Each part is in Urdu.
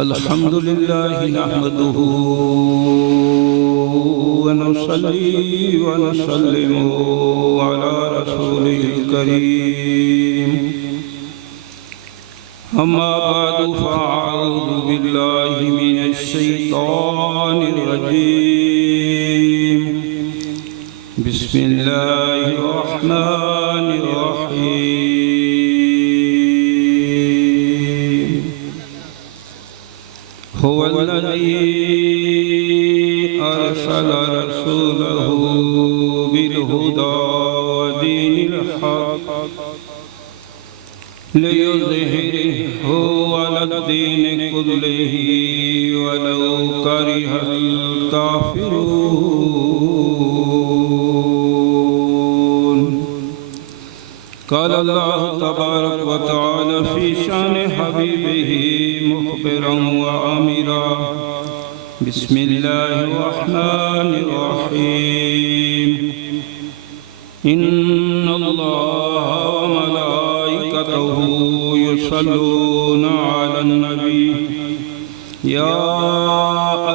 الحمد لله نحمده ونصلي ونسلم على رسوله الكريم أما بعد فأعوذ بالله من الشيطان الرجيم بسم الله الرحمن الرحيم هو الذي أرسل رسوله بالهدى ودين الحق ليظهره على الدين كله ولو كره الكافرون. قال الله تبارك وتعالى في شان حبيبه مخبرا وآمرا بسم الله الرحمن الرحيم إن الله وملائكته يصلون على النبي يا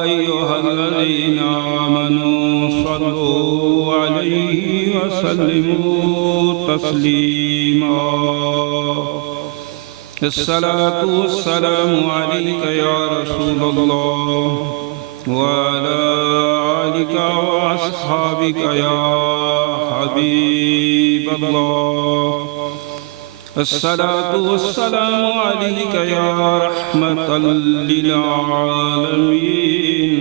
أيها الذين آمنوا صلوا عليه وسلموا تسليما. الصلاة والسلام عليك يا رسول الله وعلى آلك وأصحابك يا حبيب الله. الصلاة والسلام عليك يا رحمة للعالمين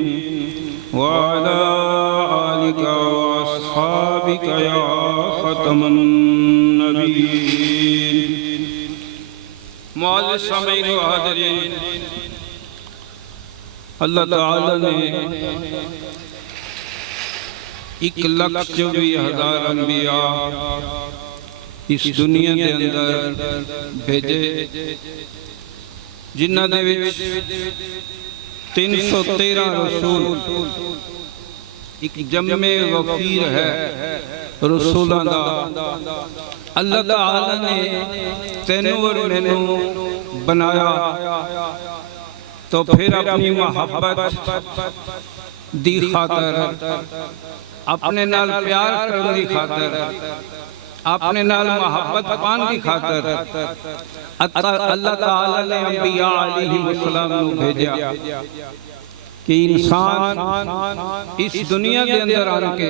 وعلى آلك وأصحابك يا ختم النبيين. معزز سامعین و حاضرین، اللہ تعالی نے 1,24,000 انبیاء اس دنیا کے اندر بھیجے، جنہاں دے وچ 313 رسول ایک جمع غفیر ہے رسولاں دا. اللہ تعالی نے تینوں اور مینوں بنایا تو پھر اپنی محبت دی خاطر، اپنے نال پیار کرنے دی خاطر، اپنے نال محبت پان دی خاطر اللہ تعالی نے انبیاء علیہ السلام کو بھیجا کہ انسان اس دنیا کے اندر آن کے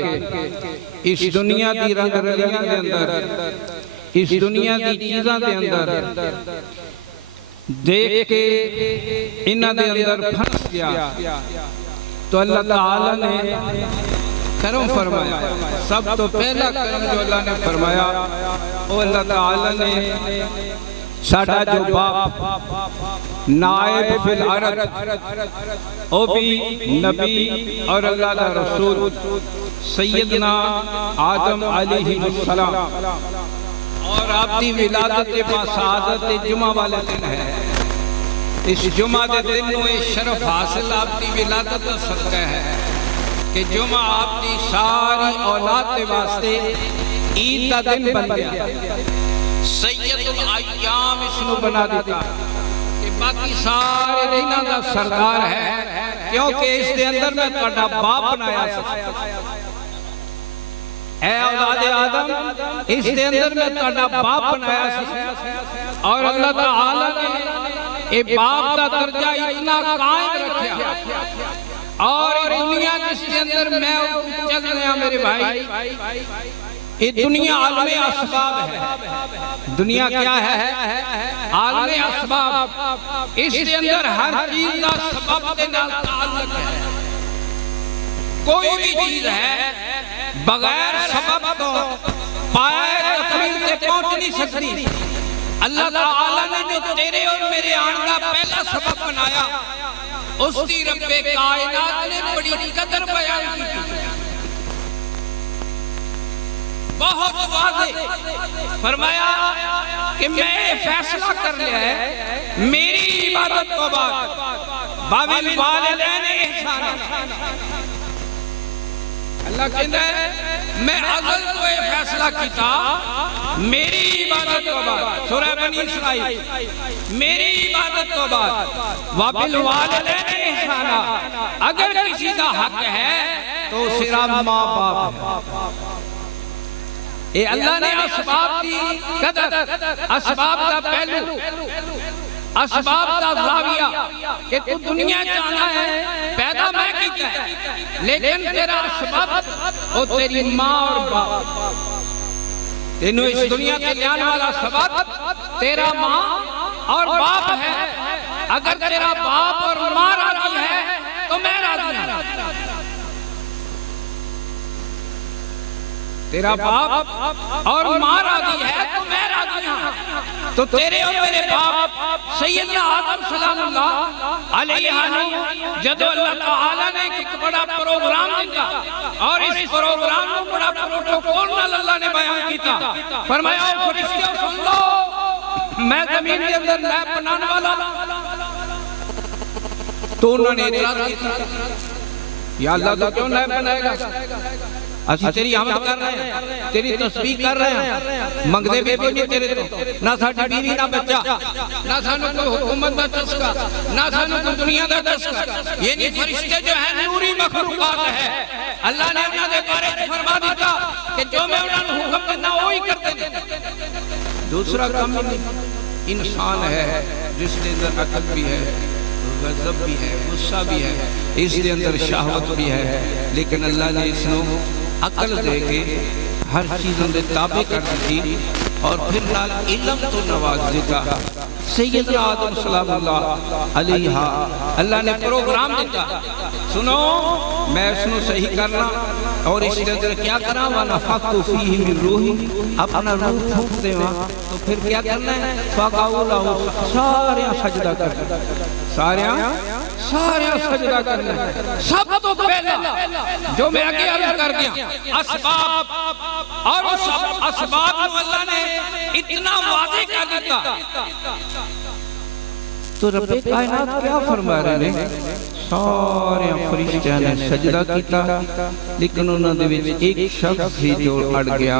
اس دنیا دی رنگ رلیاں دے اندر، اس دنیا دی چیزاں دے اندر دیکھ کے انہاں دے اندر پھنس گیا تو اللہ تعالی نے کرم فرمایا. سب تو پہلا کرم جو اللہ نے فرمایا وہ اللہ تعالی نے ساڈا جو باپ نائب فی الارض وہ بھی نبی اور اللہ کا رسول سیدنا آدم علیہ السلام، اور آپ دی ولادت باسعادت جمعہ والے دن ہے. اس جمعہ دے دن میں شرف حاصل آپ دی ولادت کا صدقہ ہے کہ جمعہ آپ دی ساری اولاد کے واسطے عید کا دن بن گیا. سید الایام اس نے بنا دیتا کہ باقی سارے دنوں کا سردار ہے، کیونکہ اس کے اندر میں تہاڈا باپ بنایا سکتا. اے اولاد آدم، اس کے اندر میں تہاڈا باپ بنایا سکتا. اور اللہ تعالی نے اے باپ کا درجہ اتنا قائم رکھا اور دنیا جس کے اندر میں چل رہا میرے بھائی، یہ دنیا عالم اسباب ہے. دنیا کیا ہے؟ عالم اسباب. اس کے اندر ہر چیز کا سبب کے نال تعلق ہے. کوئی بھی چیز ہے بغیر سبب تو پائے تکمیل سے پہنچ نہیں سکتی. اللہ تعالی نے جو تیرے اور میرے آن کا پہلا سبب بنایا، اس کی رب کائنات نے بڑی قدر بیان کی. بہت واضح فرمایا کہ میں فیصلہ کر لیا ہے میری عبادت کو بعد بالوالدین احسان. اللہ کہتا ہے میں ازل کو یہ فیصلہ کیتا میری عبادت تو بعد سورہ بنی اسرائیل میری عبادت تو بعد وَبِالْوَالِدَيْنِ إِحْسَانًا اگر کسی کا حق ہے تو صرف ماں باپ ہے. اے اللہ نے اسباب دی قدر اسباب دا پہلو اسباب دا زاویہ کہ تو دنیا جانا ہے پیدا میں کیتا ہے لیکن تیرا اسباب اور تیری ماں اور باپ تینوں اس دنیا کے لیان والا سبب تیرا ماں اور باپ ہے. اگر تیرا باپ اور ماں راضی ہے تو میں راضی ہوں. تیرا باپ اور ماں راضی ہے تو میں راضی ہوں. تو تیرے اور میرے باپ سیدنا آدم سلام اللہ علیہ نے جدو اللہ تعالیٰ نے ایک بڑا پروگرام دیتا اور اس پروگرام میں بڑا پروٹوکول اللہ نے بیان کیتا. فرمایا او فرشتوں سن لو میں زمین کے اندر نیب بنانے والا. تو انہوں نے اعتراض کیا یا اللہ تو کیوں نیب بنائے گا؟ اسی تیری حمد کر رہے ہیں تیری تسبیح کر رہے ہیں منگدے بھی کوئی نہیں تیرے تو نہ ساڑھی بیوی نہ بچہ نہ سانو کوئی حکومت دا چسکا نہ سانو کوئی دنیا دا چسکا. یہ نہیں فرشتے جو ہیں نوری مخلوقات ہے. اللہ نے انہوں نے بارے فرما دیتا کہ جو میں انہوں نے حکم دینا وہی کرتے تھے. دوسرا کام انسان ہے جس کے اندر عقل بھی ہے غضب بھی ہے غصہ بھی ہے اس کے اندر شہوت بھی ہے لیکن اللہ نے اس نو عقل دے کے ہر چیزوں دے تابع کر دی اور پھر نال علم تو نواز دیتا. سیدنا آدم سلام اللہ علیہ اللہ نے پروگرام دیتا سنو میں اس نو صحیح کرنا اور اس کے اندر کیا کرنا وَنَفَخْتُ فِيهِ مِن رُوحِي اپنا روح پھونک دے وہاں تو پھر کیا کرنا ہے فَقَعُوا لَهُ ساریاں سجدہ کرنا ساریاں سجدہ کرنا. سب تو پہلا جو میں آگے عرض کر گیا اسباب اور اس اسباب کو اللہ نے اتنا واضح کر دیتا. تو رب کائنات کیا فرما رہے ہیں سارے فرشتیاں نے سجدہ کیتا لیکن انہوں نے ایک شخص ہی جو اڑ گیا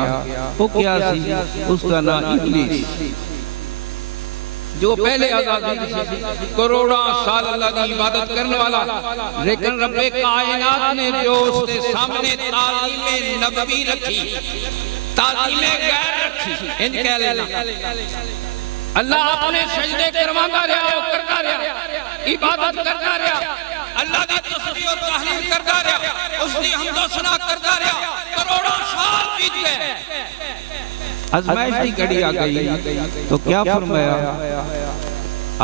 وہ کیا سی اس کا نام ابلیس جو پہلے آزادی سے کروڑا سال اللہ کی عبادت کرنے والا لیکن رب کائنات نے جو اس کے سامنے تعظیم نبوی رکھی تعظیم غیر رکھی ان کہہ لینا اللہ اپنے سجدے کروانا رہا کرتا رہا عبادت کرتا رہا اللہ کی تسبیح اور تحلیل کرتا رہا اس کی حمد و ثنا کرتا رہا کروڑا سال بیت گئے. آزمائش کی گھڑی آ گئی تو کیا فرمایا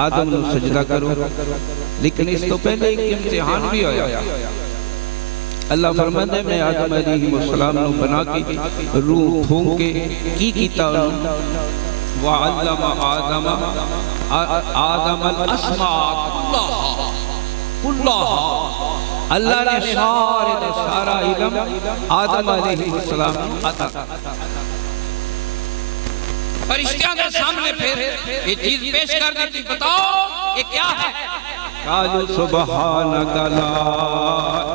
آدم نے سجدہ کرو لیکن اس تو پہلے ایک امتحان بھی آیا. اللہ فرماتا ہے میں آدم علیہ السلام نے بنا کے روح پھونک کے کی کیتا وَعَلَّمَ آدم الْأَسْمَاءَ كُلَّهَا اللہ نے سارا علم آدم علیہ السلام عطا کیا. فرشتیاں کے سامنے پھر یہ چیز پیش کر دیتی بتاؤ یہ کیا ہے قالوا سبحانک لا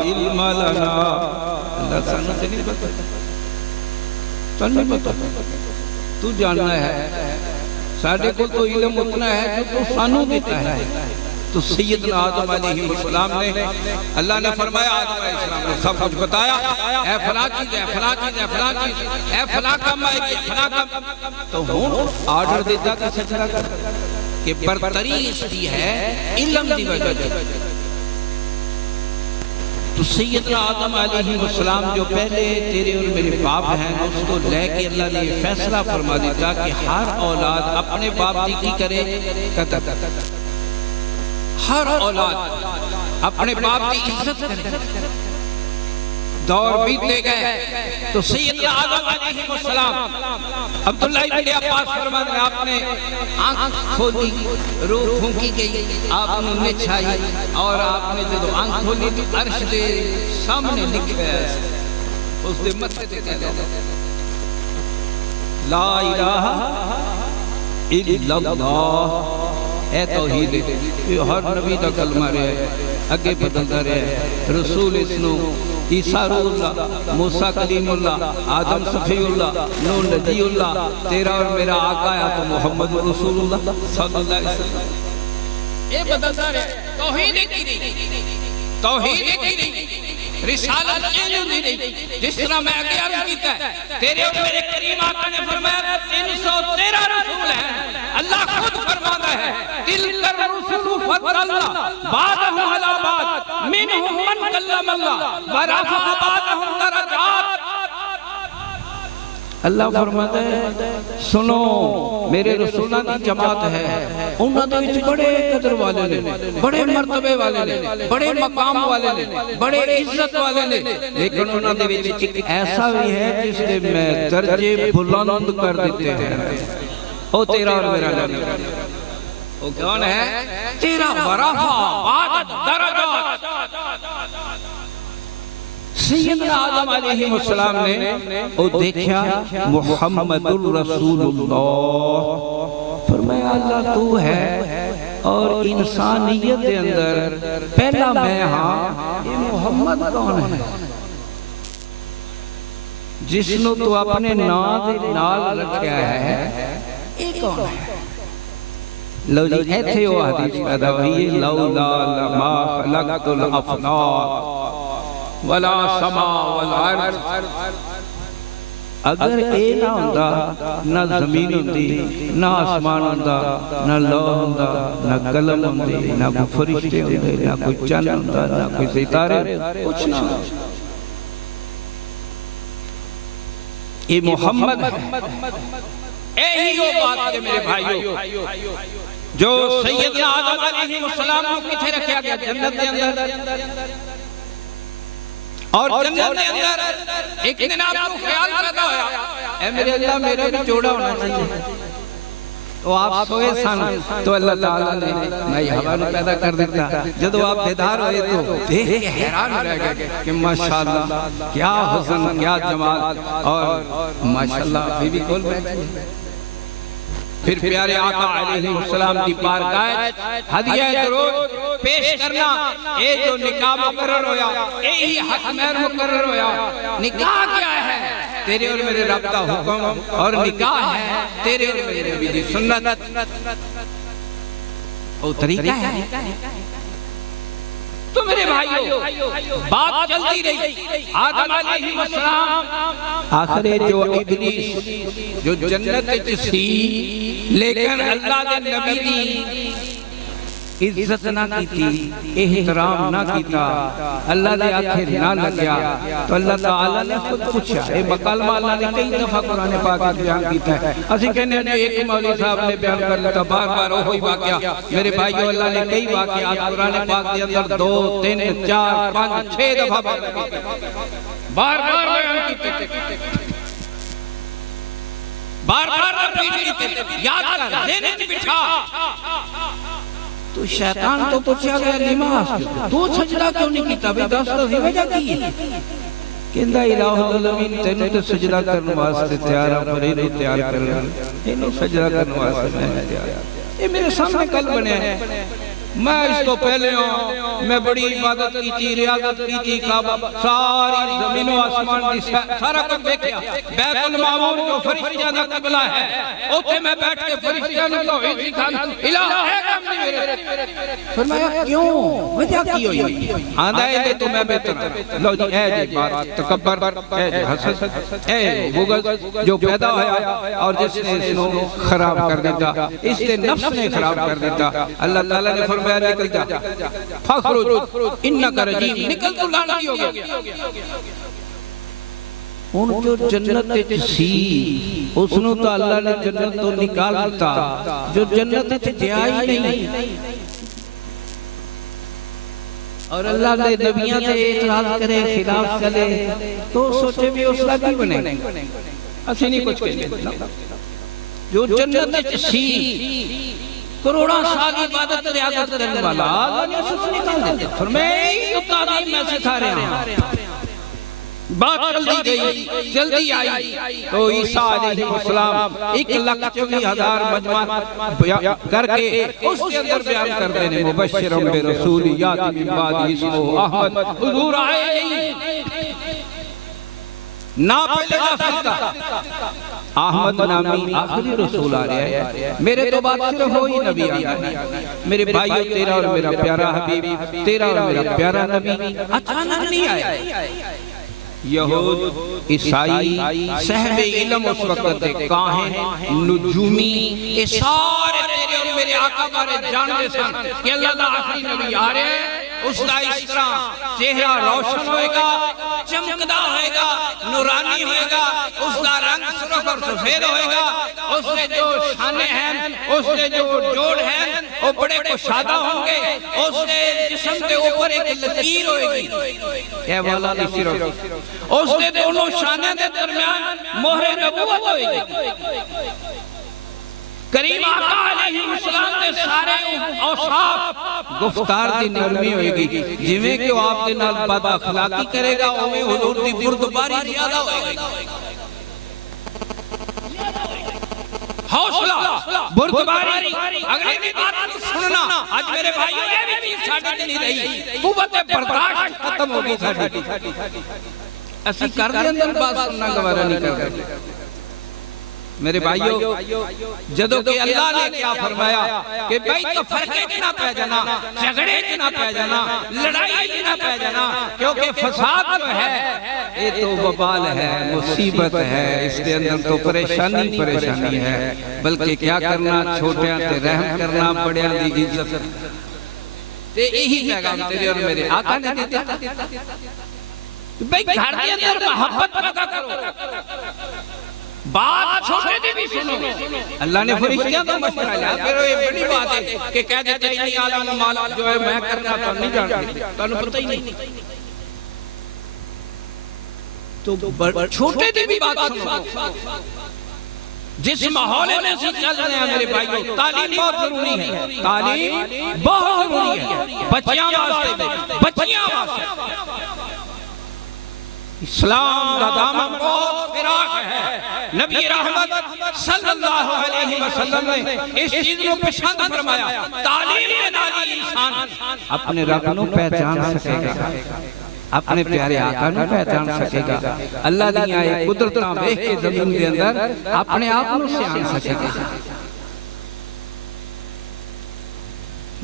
علم لنا اللہ سانو نہیں پتا تو نہیں پتا تو جاننا ہے ساڑھے کو تو علم اتنا ہے جو تو سانو دیتا ہے. تو سیدنا آدم علیہ السلام نے اللہ نے فرمایا آدم علیہ السلام نے سب کچھ بتایا اے فلاں چیز اے فلاں چیز اے فلاں چیز اے فلاں کام اے فلاں کام تو ہون آرڈر دیتا کہ سجدہ کر کہ برتری اس دی ہے علم دی وجہ سے. تو سیدنا آدم علیہ السلام جو پہلے تیرے اور میرے باپ ہیں اس کو لے کے اللہ نے یہ فیصلہ فرما دیتا کہ ہر اولاد اپنے باپ کی کرے قتل. ہر اولاد اپنے باپ کی عزت کرے. دور بیتے گئے تو سیدنا آدم علیہ السلام عبداللہ ابن عباس فرماتے ہیں آپ نے آنکھ کھولی روح پھونکی گئی آپ نے نچھائی اور آپ نے جو آنکھ کھولی تو عرش دے سامنے لکھ گیا اس دے متھے دے دیا لا الہ الا اللہ اے توحید یہ ہر نبی دا کلمہ رہا ہے اگے بدلتا رہا ہے رسول اسنو عیسیٰ روح اللہ موسیٰ کلیم اللہ آدم صفی اللہ نوح نبی اللہ تیرا اور میرا آقا ہے تو محمد رسول اللہ صلی اللہ علیہ وسلم یہ بدلتا رہا ہے توحید کی نہیں توحید کی نہیں رسالت چینج ہوتی نہیں جس طرح میں آگے عرض کیتا ہے تیرے اور میرے کریم آقا نے فرمایا 313 رسول ہیں اللہ خود فرماتا ہے تلک الرسل فضلنا بعضهم علی بعض منهم من کلم اللہ ورفع بعضهم درجات اللہ فرماتا ہے سنو میرے رسولہ کی جماعت ہے انہوں نے بڑے قدر والے نے بڑے مرتبے والے نے بڑے مقام والے نے بڑے عزت والے نے لیکن انہوں نے ایسا بھی ہے جس نے میں درجے بلند کر دیتے ہیں او تیرا اور میرا نبی وہ کون ہے تیرا ورفع بعض درجات سیدنا آدم علیہ السلام نے وہ دیکھا محمد الرسول اللہ فرمایا اللہ تو ہے اور انسانیت کے اندر پہلا میں ہاں یہ محمد کون ہے جس نے تو اپنے نال رکھیا ہے یہ کون ہے لو جی ایتھے وہ حدیث پیدا ہوئی لولا لما خلقت الافلاک ولا سما والارض اگر اے نہ ہوندا نہ زمین ہوندی نہ آسمان ہوندا نہ لوح ہوندا نہ قلم ہوندی نہ کوئی فرشتے ہوندے نہ کوئی چاند ہوندا نہ کوئی ستارے کچھ نہ یہ محمد ہے اے ہی وہ بات ہے میرے بھائیو جو سیدنا آدم علیہ السلام کو کتھے رکھیا گیا جنت کے اندر اور جنت کے اندر ایک دن آپ کو خیال پیدا ہویا اے میرے اللہ میرا بھی جوڑا ہونا چاہیے تو آپ سوئے سن تو اللہ تعالیٰ نے نئی ہوا نے پیدا کر دیتا جب آپ بیدار ہوئے تو دیکھ کے حیران رہ گئے کہ ماشاءاللہ کیا حسن کیا جمال اور ماشاءاللہ بی بی کول بیٹھی پھر پیارے آقا علیہ السلام کی بارگاہ ہدیہ درود پیش کرنا اے جو نکاح مقرر ہویا اے ہی حق مہر مقرر ہویا نکاح کیا ہے تیرے اور میرے رب کا حکم اور نکاح ہے تیرے اور میرے نبی کی سنت وہ طریقہ ہے تو میرے بھائیو بات چلتی رہی آدم علیہ السلام آخر جو ابلیس جو جنت سی لیکن اللہ دے نبی دی عزت نہ کی تھی احترام نہ کیتا اللہ دے آخر نہ لگیا تو اللہ تعالیٰ نے خود پوچھا اے مکالمہ اللہ نے کئی دفعہ قرآن پاک بیان کیتا ہے اسی کہنے ہیں ایک مولی صاحب نے بیان کر لیتا بار بار وہی واقعہ میرے بھائیو اللہ نے کئی واقعات قرآن پاک کے اندر 2 3 4 5 6 دفعہ بار بار بیان کیتے بار بار رپیٹ کیتے یاد کر ذہن وچ بٹھا تو شیطان تو پوچھا گیا نماز تو سجدہ کیوں نہیں کیتا بھی دس تو ہی وجہ کی ہے کہندہ الہ العالمین تینوں تو سجدہ کرنے واسطے تیار ہوں پر انہوں تیار کر رہا انہوں سجدہ کرنے واسطے میں تیار یہ میرے سامنے کل بنے ہیں میں اس تو پہلے ہوں میں بڑی عبادت کی تھی ریاضت کی تھی ساری زمین و آسمان دی سارا کچھ دیکھیا بیت المعمور جو فرشتیاں دا قبلہ ہے اوتھے میں بیٹھ کے فرشتیاں نے توحید سکھانا الہ ہے کام نہیں میرے فرمایا کیوں وجہ کی ہوئی آندھا ہے تو میں بہتر لو جی اے جی بات تکبر اے جی حسد اے بغض جو پیدا ہویا اور جس نے اس کو خراب کر دیتا اس نے نفس نے خراب کر دیتا اللہ تعالیٰ نے فرمایا نکل جا فخرج انکا رجیم نکل تو لعنتی ہو گیا ان جو جنت سی اس نے تو اللہ نے جنت تو نکال دیتا جو جنت جائے ہی نہیں اور اللہ نے نبیاں سے اعتراض کرے خلاف چلے تو سوچے بھی اس کا کی بنے اسی نہیں کچھ کہتے جو جنت سی کروڑا سال عبادت ریاضت کرنے والا اللہ نے اسے نکال دیتے فرمائے تو تعظیم میں سکھا رہے ہیں بات جلدی آئی تو عیسیٰ علیہ السلام 1,24,000 مجمع کر کے اس کے اندر بیان کر دینے مبشرم برسول یاتی من بعد اسمہ احمد. حضور آئے نہ پہلے نہ فلتا احمد نامی آخری رسول آ رہے ہیں. میرے تو بات صرف ہوئی نبی آیا. میرے بھائیو تیرا اور میرا پیارا حبیب, تیرا اور میرا پیارا نبی اچانک نہیں آیا. یہود عیسائی صاحب علم اس وقت تھے, کاہن نجومی, یہ سارے تیرے اور میرے آقا بارے جانتے سن کہ اللہ دا آخری نبی آ رہے ہیں. اس کا اس طرح چہرہ روشن ہوئے گا, چمکدا ہوئے گا, نورانی ہوئے گا, اس کا رنگ سرخ اور سفید ہوئے گا, اس نے جو شانے ہیں, اس نے جو جوڑ ہیں وہ بڑے کشادہ ہوں گے, اس نے جسم کے اوپر ایک لکیر ہوئے گی, اے والا نہیں صرف اس نے دونوں شانے دے درمیان مہر نبوت ہوئے گی. کریم آقا علیہ السلام نے سارے اوصاف گفتار دی نرمی ہوئے گی, جویں کہ وہ آپ دے نال بد اخلاقی کرے گا اویں حضور دی بردباری زیادہ ہوئے گی. حوصلہ بردباری اگلے کی بات سننا. آج میرے بھائیوں یہ بھی چیز ساڑھے نہیں رہی, قوت برداشت ختم ہوگی ساڑھے. اسی کر دے اندر بات سننا گوارا نہیں کر دے. میرے بھائیو جدو کہ اللہ نے کیا فرمایا کہ بھائی تو فرقے کی نہ پہ جانا, جھگڑے کی نہ پہ جانا, لڑائی کی نہ پہ جانا, کیونکہ فساد جو ہے یہ تو وبال ہے, مصیبت ہے, اس کے اندر تو پریشانی ہے. بلکہ کیا کرنا, چھوٹیاں تے رحم کرنا, بڑیاں دی عزت. یہی پیغام تیرے اور میرے آقا نے دیتا. بھائی گھر کے اندر محبت پیدا کرو, بات چھوٹے دی بھی سنو. اللہ نے فرشتیاں تو مشورہ لیا, پھر یہ بڑی بات ہے کہ کہہ دیتے انی عالم مال جو ہے میں کرنا تو نہیں جانتے, تو انہوں پتہ ہی نہیں. تو چھوٹے دی بھی بات سنو. جس ماحول میں سے چل رہے ہیں میرے بھائیوں, تعلیم بہت ضروری ہے, تعلیم بہت ضروری ہے, بچیاں واسطے. اسلام کا دامن بہت فراق ہے. نبی رحمت صلی اللہ علیہ وسلم نے اس چیز کو پسند فرمایا. تعلیم کے نال انسان اپنے رب کو پہچان سکے گا, اپنے پیارے آقا کو پہچان سکے گا. اللہ دی آئے قدرتاں دیکھ کے زمین کے اندر اپنے آپ کو سیان سکے گا.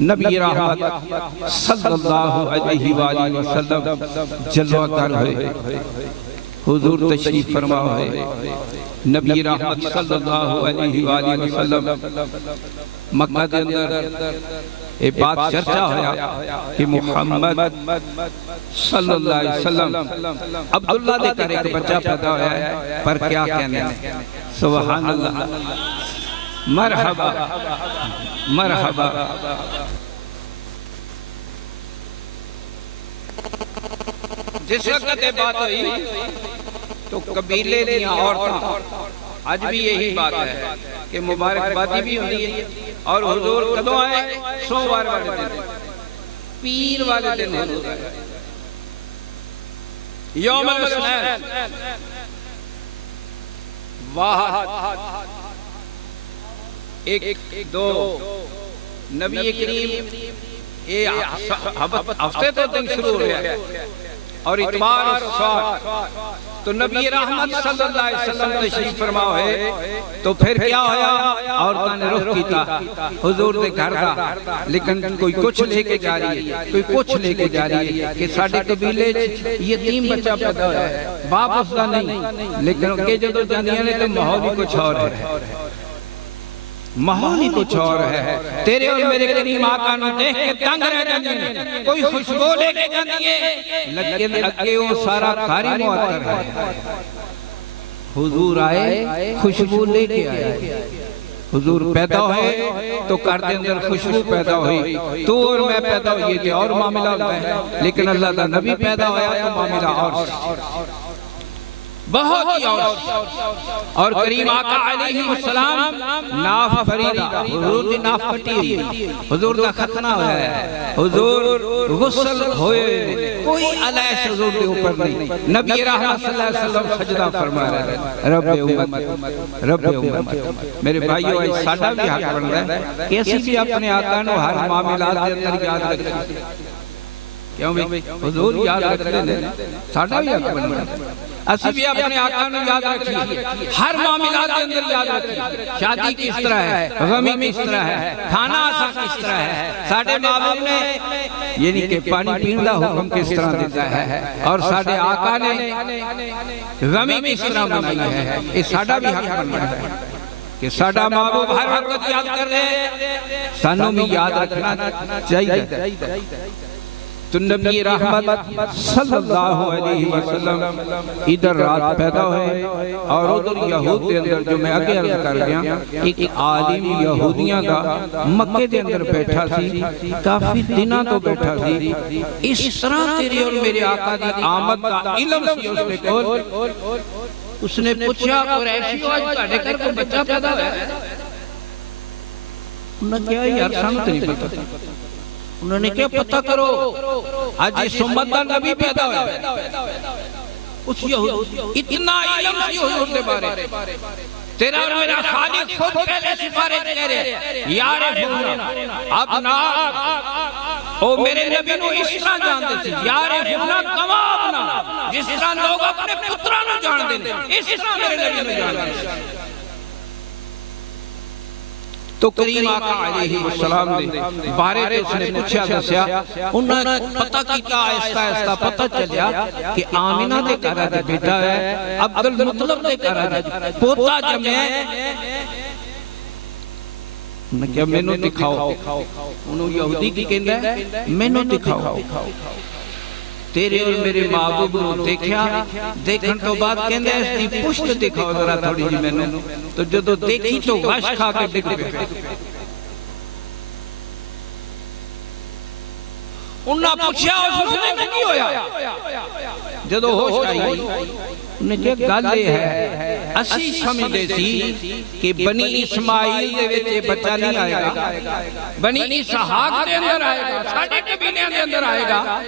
نبی رحمت صلی اللہ علیہ وآلہ وسلم جلوہ کر ہوئے, حضور تشریف فرما ہوئے. نبی رحمت صلی اللہ علیہ وآلہ وسلم مکہ دے اندر ایک بات چرچا ہویا کہ محمد صلی اللہ علیہ وسلم عبداللہ دے کر ایک بچہ پیدا ہویا ہے, پر کیا کہنے ہیں, سبحان اللہ, مرحبا مرحبا. جس وقت بات ہوئی تو قبیلے دیاں عورتاں, آج بھی یہی بات ہے کہ مبارکبادی بھی ہوئی ہے. اور حضور کدوں آئے, سوموار والے دن, پیر والے دن حضور آئے, یوم الاثنین. واحد ایک دو نبی کریم ہفتے تو دن شروع ہو گیا, اور اتوار اور سوار تو نبی رحمت صلی اللہ علیہ وسلم تشریف فرما ہوئے. تو پھر کیا ہویا, عورتاں نے رخ کیتا حضور دے گھر دا, لیکن کوئی کچھ لے کے جا رہی ہے, کوئی کچھ لے کے جا رہی ہے کہ ساڑھے قبیلے یتیم بچہ پیدا ہوا ہے, باپ اس دا نہیں, لیکن کہ جدو جاندیاں نے تو ماحول ہی کچھ اور ہے, ماحول ہی کچھ اور ہے. تیرے اور میرے کریم آقا نو دیکھ کے تنگ رہ جاندی ہے, کوئی خوشبو لے کے جاندی ہے, لیکن اگے وہ سارا کاری معطر ہے. حضور آئے, خوشبو لے کے آئے. حضور پیدا ہوئے تو کر دے اندر خوشبو پیدا ہوئی, تو اور میں پیدا ہوئی تھے اور معاملہ ہوتا ہے, لیکن اللہ دا نبی پیدا ہویا تو معاملہ اور. بہت ہی اور کریم آقا علیہ السلام ناف فریدہ حضور دی ناف پٹی حضور دا ختنہ ہوا ہے حضور غسل ہوئے کوئی علیہ حضور دے اوپر نہیں نبی رحمت صلی اللہ علیہ وسلم سجدہ فرما رہے ہیں رب امت میرے بھائیو آئی ساڑھا بھی حق بن رہا ہے کہ اسی بھی اپنے آقا نو ہر معاملات دے اندر یاد رکھیں کیوں بھی حضور یاد رکھ لیں ساڑھا بھی حق بن رہا ہے اسی بھی اپنے آقا نو یاد رکھیں ہر معاملات کے اندر یاد رکھیں شادی کس طرح ہے غمی کس طرح ہے کھانا آسان کس طرح ہے ساڑھے معبود نے یعنی کہ پانی پین دا حکم کس طرح دیتا ہے اور ساڑھے آقا نے غمی کس طرح بنائی ہے یہ ساڑھا بھی حق بن رہا ہے کہ ساڑھا معبود ہر وقت یاد کر رہے سانوں میں یاد رکھنا چاہیے تو نبی رحمت صلی اللہ علیہ وسلم ادھر رات پیدا ہوئے اور ادھر یہود دے اندر جو میں آگے عرض کر گیا ایک عالم یہودیاں کا مکہ دے اندر بیٹھا سی کافی دنہ تو بیٹھا سی اس طرح تیرے اور میرے آقا دی آمد کا علم سی اس نے کول اس نے پوچھا قریشی آج کاڑے کر کو بچہ پیدا ہے انہوں نے کیا یار سامت نہیں پتا انہوں نے کیا پتہ کرو آج اس امت کا نبی پیدا ہویا اس یہود اتنا علم سی حضور دے بارے تیرا اور میرا خالق خود پہلے سفارت کہہ رہے یار فلنا اپنا او میرے نبی نو اس طرح جان دے سی یار فلنا کما اپنا جس طرح لوگ اپنے پترہ نو جان دے اس طرح میرے نبی نو جان دے تو کریم آقا علیہ السلام دے بارے تے اس نے پوچھا دسیا انہوں نے پتہ کیتا آہستہ آہستہ پتہ چلیا کہ آمینہ دے گھر دا بیٹا ہے عبدالمطلب دے گھر دا پوتا جمع انہوں نے کہا میں نو دکھاؤ انہوں یہودی کی کہندہ ہے میں نو دکھاؤ تیرے اور میرے معبود نو دیکھیا دیکھن تو بعد کہندے اس دی پشت دکھاؤ ذرا تھوڑی جی میں نو تو جدو دیکھی تو غش کھا کے ڈگ پہ انہاں پوچھا اس نے نہیں ہویا جدو ہوش آئی انہیں کیا گل یہ ہے اسی سمجھے سی کہ بنی اسماعیل دے وچے بچہ نہیں آئے گا بنی اسحاق دے اندر آئے گا ساڑھے قبیلے دے اندر آئے گا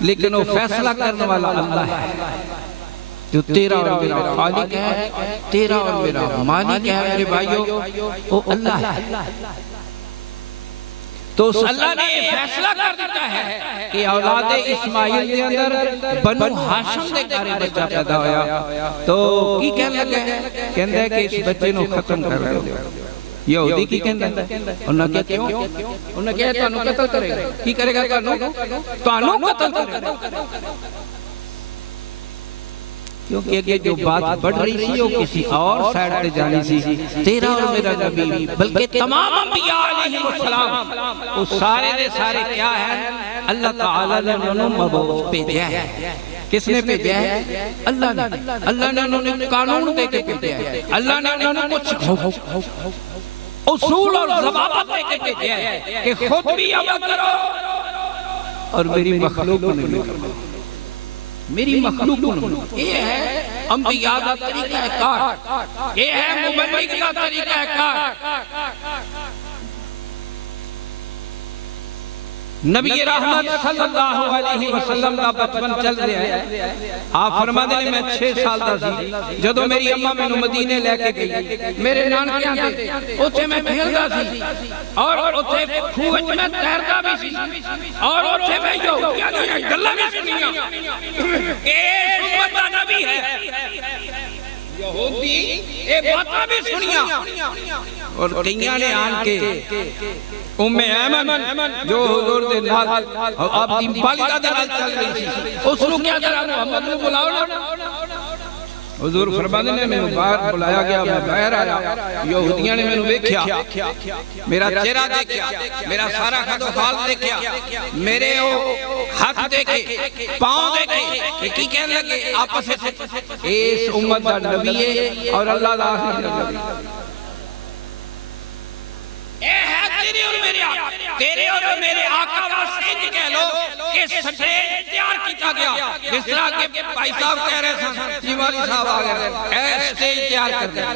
لیکن وہ فیصلہ کرنے والا اللہ ہے جو تیرا اور میرا خالق ہے تیرا اور میرا مالک ہے میرے بھائیو وہ اللہ ہے تو اس اللہ نے فیصلہ کر دیتا ہے کہ اولاد اسماعیل دے اندر بنو ہاشم دے گھر بچہ پیدا ہویا تو کی کہنے لگے کہندے ہیں کہ اس بچے نو ختم کر دو یہودی کی کہندے ہیں انہوں نے کیا کیوں انہوں نے کہا تانوں قتل کرے گا کی کرے گا تانوں قتل کرے گا کیونکہ جو بات بڑھ رہی سی وہ کسی اور سائڈ تے جانی سی تیرا اور میرا نبی بلکہ تمام انبیاء علیہ السلام وہ سارے دے سارے کیا ہے اللہ تعالیٰ نے انہوں مبعوث بھیجا ہے کس نے بھیجا ہے اللہ نے انہوں نے قانون دے کے بھیجا ہے اللہ نے انہوں نے کچھ اصول اور ضوابط دے کے بھیجا ہے کہ خود بھی عمل کرو اور میری مخلوق کو نہیں کرو میری مخلوق کو یہ ہے انبیاء کا طریقہ کار یہ ہے مبلغ کا طریقہ کار نبی رحمت صلی اللہ علیہ وسلم کا بچپن چل رہا ہے آپ فرما دیں میں 6 سال دا سی جدو میری اممہ میں مدینے لے کے گئی میرے نانکیاں تھے اوتھے میں کھیلدا سی اور اوتھے خوچ میں تیردا بھی سی اور اوتھے میں یہودیاں نے گلاں بھی سنیاں کہ امت دا نبی ہے یہودی اے باتاں بھی سنیاں اور کئیاں نے آن کے ام ایمن جو حضور دے نال آپ دی والدہ دے نال چل رہی تھی اس نو کیا کرا محمد نو بلاؤ نا حضور فرماتے نے میں باہر بلایا گیا میں باہر آیا یہودیاں نے میں نے دیکھیا میرا چہرہ دیکھیا میرا سارا خد و حال دیکھیا میرے ہاتھ دیکھے پاؤں دیکھے کہ کی کہنے لگے آپس اس امت دا نبی ہے اور اللہ دا آخری نبی اے ہے تیرے اور میرے آقا واسطے انج کہہ لو کہ سٹیج تیار کیتا گیا، جس طرح کہ بھائی صاحب کہہ رہے تھے، جیوالی صاحب آ گئے، اے سٹیج تیار کر دیا،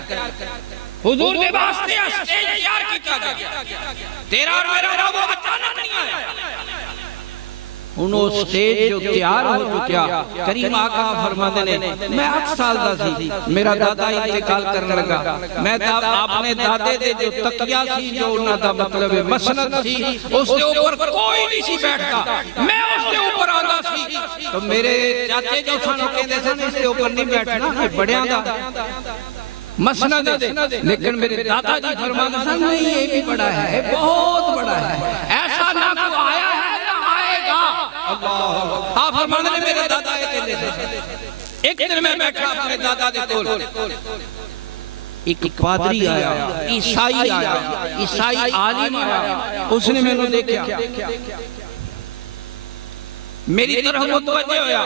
حضور نے واسطے سٹیج تیار کیتا گیا، تیرا اور میرا رب وہ اچانک نہیں آیا، انہوں سٹیج جو تیار ہو چکیا، کریم آقا فرماتے نے میں 8 سال دا سی، میرا دادا انتقال کرنے لگا، میں اپنے دادے دے جو تقیہ سی، جو انہاں دا مطلب مسند سی، اس دے اوپر کوئی نہیں سی بیٹھتا، میں اس دے اوپر آندا سی، تو میرے چاچے جو سانو کہندے سن اس دے اوپر نہیں بیٹھنا، یہ بڑیاں دا مسند ہے، لیکن میرے دادا جی فرماتے سن نہیں یہ بھی بڑا ہے، بہت بڑا ہے، ایسا نہ کو آیا ہے آپ فرمانے نے میرے دادا کہنے سے ایک دن میں بیٹھا اپنے دادا دے کول، ایک پادری آیا، عیسائی آیا، عیسائی عالم آیا، اس نے میں نے دیکھا، میری طرح متوجہ ہویا،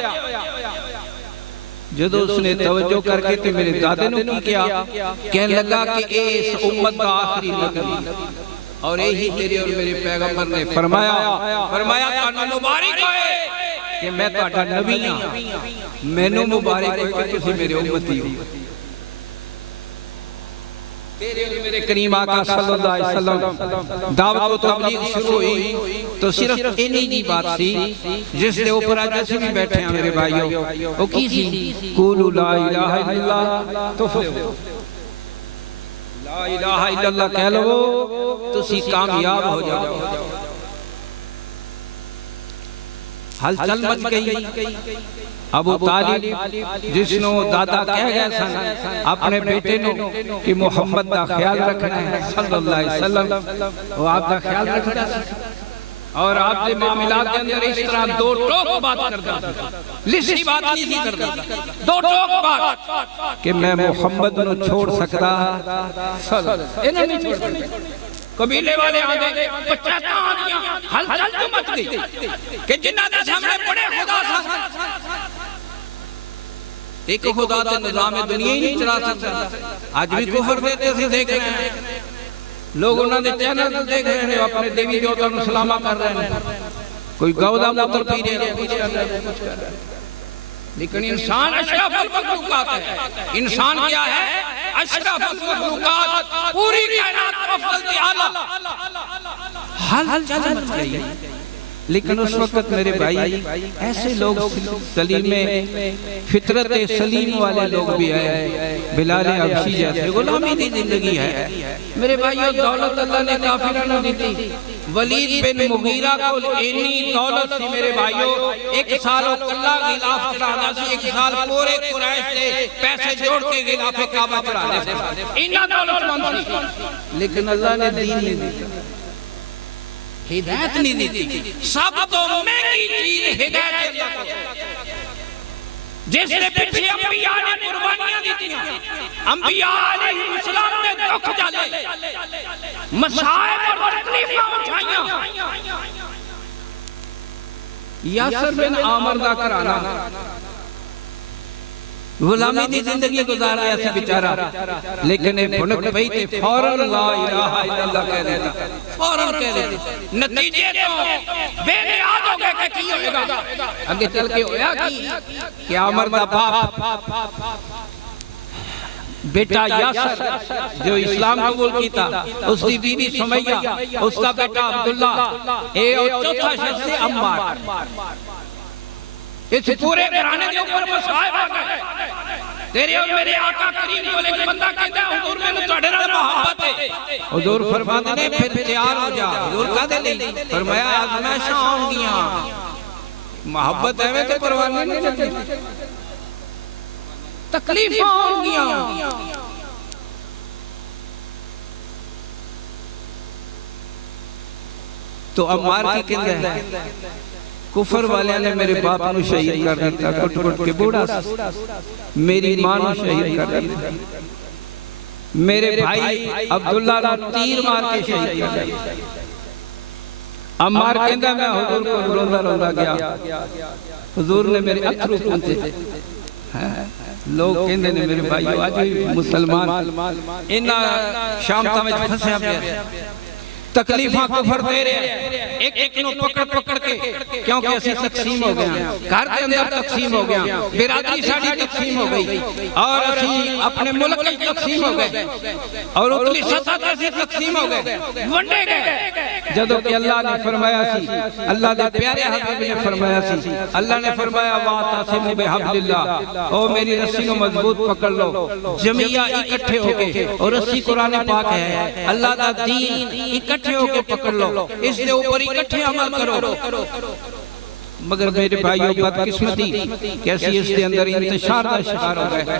جدو اس نے توجہ کر کے تو میرے دادے نے کی کیا، کہنے لگا کہ اس امت کا آخری نبی، اور یہی تیرے اور میرے پیغمبر نے فرمایا تانوں مبارک ہوئے کہ میں تہاڈا نبی ہاں، مینوں مبارک ہوئے کہ تسی میرے امتی ہو، تیرے اور میرے کریم آقا صلی اللہ علیہ وسلم دعوت و تبلیغ شروع ہوئی تو صرف انہی جی بات سی جس دے اوپر آج ایسے بھی بیٹھے ہیں میرے بھائیوں، وہ کی سی قولوا لا الہ الا اللہ تفلحوا، لا الہ الا اللہ کہہ لو تسی کامیاب ہو جاؤ، حل چل مچ گئی، ابو طالب جس نو دادا کہہ گئے سن اپنے بیٹے نو کہ محمد دا خیال رکھنا ہے صلی اللہ علیہ وسلم، وہ آپ دا خیال رکھنا ہے اور آپ دے معاملات کے اندر اس طرح دو ٹوک بات کرتا تھا، لسی بات نہیں تھی کرتا، دو ٹوک بات کہ میں محمد نو چھوڑ سکتا انہیں نہیں چھوڑ سکتا، قبیلے والے آگے پچاتا آگیا حل چل تو مچ گئی کہ جنہ دے سامنے بڑے خدا تھا، ایک خدا تے نظام دنیا ہی نہیں چلا سکتا، آج بھی کفر دیتے سے دیکھ رہے ہیں لوگ انہوں نے چینل دیکھ رہے ہیں، اپنے دیوی دیوتا نو سلامہ کر رہے ہیں، کوئی گودہ موتر پی رہے ہیں، کچھ کر رہے ہیں، لیکن انسان اشرف المخلوقات ہے، انسان کیا ہے؟ اشرف المخلوقات، پوری کائنات افضل دی اعلیٰ، حل چل مچ گئی، لیکن اس وقت میرے بھائی ایسے لوگ سلیم فطرت سلیم والے لوگ بھی آئے، بلال حبشی جیسے غلامی دی زندگی ہے میرے بھائیو، دولت اللہ نے کافرانہ دی تھی، ولید بن مغیرہ کو اینی دولت سی میرے بھائیو، ایک سال وہ کلہ غلاف چڑھانا سی، ایک سال پورے قریش سے پیسے جوڑ کے غلاف کعبہ چڑھانے سے، اینا دولت مند سی، لیکن اللہ نے دین نہیں دی، ہدایت نہیں دیتی، سب تو مہنگی چیز ہدایت اللہ کو، جس نے پیچھے انبیاء نے قربانیاں دیتی ہیں، انبیاء علیہ السلام نے دکھ جالے، مصائب اور تکلیفیں اٹھائیاں، یاسر بن عامر دا کرانا غلامی دی زندگی گزار رہا ہے بیچارہ، لیکن ایک بھنک پئی تے فوراً لا الہ الا اللہ کہہ دیتا، فوراً کہہ دیتا، نتیجے تو بے نیاز ہو گئے کہ کی ہوئے گا، آگے چل کے ہویا کی کہ عامر دا باپ بیٹا یاسر جو اسلام قبول کیتا، اس دی بیوی سمیہ، اس کا بیٹا عبداللہ، اے اور چوتھا شخص عمار، اس پورے گھرانے کے اوپر مصائب آ گئے، تیرے اور میرے آقا کریم کو لے کے بندہ کہتا ہے حضور میں نے تہاڈے نال محبت ہے، حضور فرماتے نے پھر تیار ہو جا، حضور کہتے نہیں، فرمایا آزمائشاں آؤں گیاں، محبت ہے میں تو پروانے نہیں چلتی، تکلیفاں آؤں گیاں، تو عمار کی کہندہ ہے کفر والے نے میرے باپ نو شہید کر دیتا، کٹ کٹ کے بوڑھا، میری ماں نو شہید کر دیتا، میرے بھائی عبداللہ نو تیر مار کے شہید کر دیتا، عمار کہندہ میں حضور کو روندہ روندہ گیا، حضور نے میرے اترو پہنچے، لوگ کہندے نے میرے بھائی آج بھی مسلمان انہا شام تمہیں پھنسیا پیا، تکلیفاں کفر دے رہے ہیں ایک ایک نو پکڑ پکڑ کے کیونکہ اسی تقسیم ہو گیا گھر کے اندر تقسیم ہو گیا برادری ساڑی تقسیم ہو گئی اور اسی اپنے ملک کی تقسیم ہو گئے اور اتلی سطح سے تقسیم ہو گئے ونڈے گئے جدو کہ اللہ نے فرمایا سی اللہ دے پیارے حبیب نے فرمایا سی اللہ نے فرمایا وَاعْتَصِمُوا بِحَبْلِ اللَّهِ او میری رسی کو مضبوط پکڑ لو جمعیہ اکٹھے ہو کے اور رسی قرآن پاک ہے اللہ دا دین اکٹھے ہو کے پکڑ لو اس دے اوپر اکٹھے عمل کرو مگر میرے بھائیوں بدقسمتی کیسی اس دے اندر انتشار دا شکار ہو گئے